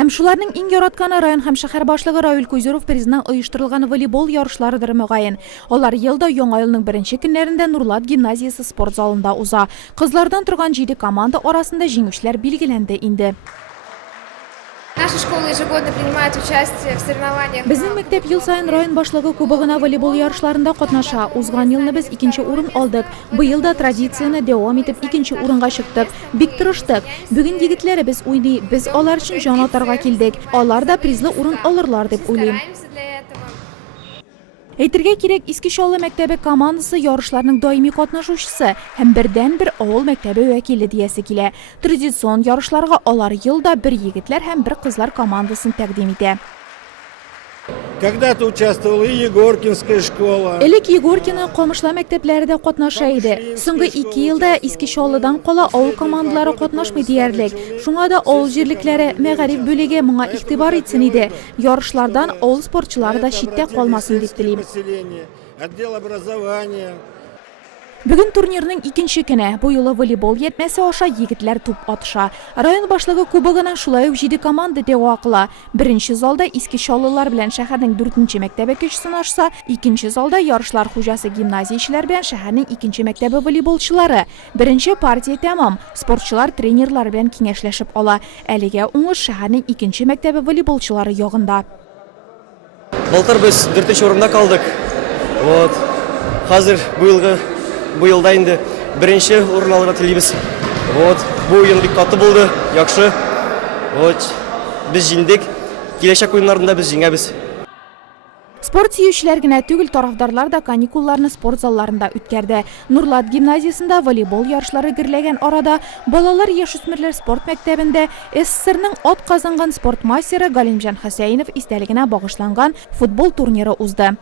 Һәм шуларның иң яратканы район һәм шәһәр башлыгы Равил Куйзуров призына оештырылган волейбол ярышларыдыр мөгаен. Алар елда яңа елның беренче көннәрендә Нурлат гимназиясе спорт залында уза. Кызлардан торган 7 команда арасында җиңүчеләр билгеләнде инде. Наша школа ежегодно принимает участие в соревнованиях. Безнең мәктәп ел сайын район башлыгы кубогына волейбол ярышларында катнаша. Узган елны без 2нче урын алдык. Быел да традицияне дәвам итеп 2нче урынга чыктык. Бик тырыштык. Бүген егетләребез уйный. Без алар өчен җан атарга килдек. Алар да призлы урын алырлар дип уйлыйм. Стараемся для этого. Әйтергә кирәк, Искешалы мәктәбе командасы ярышларның даими катнашучысы һәм бердән-бер авыл мәктәбе вәкиле диясе килә. Традицион ярышларга алар елда бер егетләр һәм бер кызлар командасын тәкъдим итә. Когда-то участвовала и Егоркинская школа. Элек Егоркина Камышла мәктәпләре дә катнаша иде. Соңгы 2 елда Искешалыдан кала авыл командалары катнашмый диярлек. Шуңа да авыл җирлекләре мәгариф бүлеге моңа игътибар итсен иде. Ярышлардан авыл спортчылары да читтә калмасын дип телим. Отдел образования. Бүген турнирның 2нче көне. Бу юлы волейбол ятмәсе аша егетләр туп атыша. Район башлыгы кубогының шулай ук 7 команда дәва кыла. Беренче залда Искешалылар белән шәһәрнең 4нче мәктәбе көч сынашса, икенче залда ярышлар хуҗасы гимназиячеләр белән шәһәрнең 2нче мәктәбе волейболчылары. Беренче партия тәмам. Спортчылар тренерлар белән киңәшләшеп ала. Әлегә уңыш шәһәрнең 2нче мәктәбе волейболчылары ягында. Былтыр без 4нче урында калдык. Вот. Хәзер бу елда инде беренче урын алырга телибез. Вот. Бу уен бик каты булды, яхшы. Вот. Без җиңдек. Киләчәк уеннарында без җиңәбез. Спорт сөючеләр генә түгел, тарафдарлар да каникулларны спорт залларында үткәрде. Нурлат гимназиясында волейбол ярышлары гирләгән арада балалар яшүсмерләр спорт мәктәбендә СССРның ат казанган спорт мастеры Галимҗан Хәсәинов истәлегенә багышланган футбол турниры узды.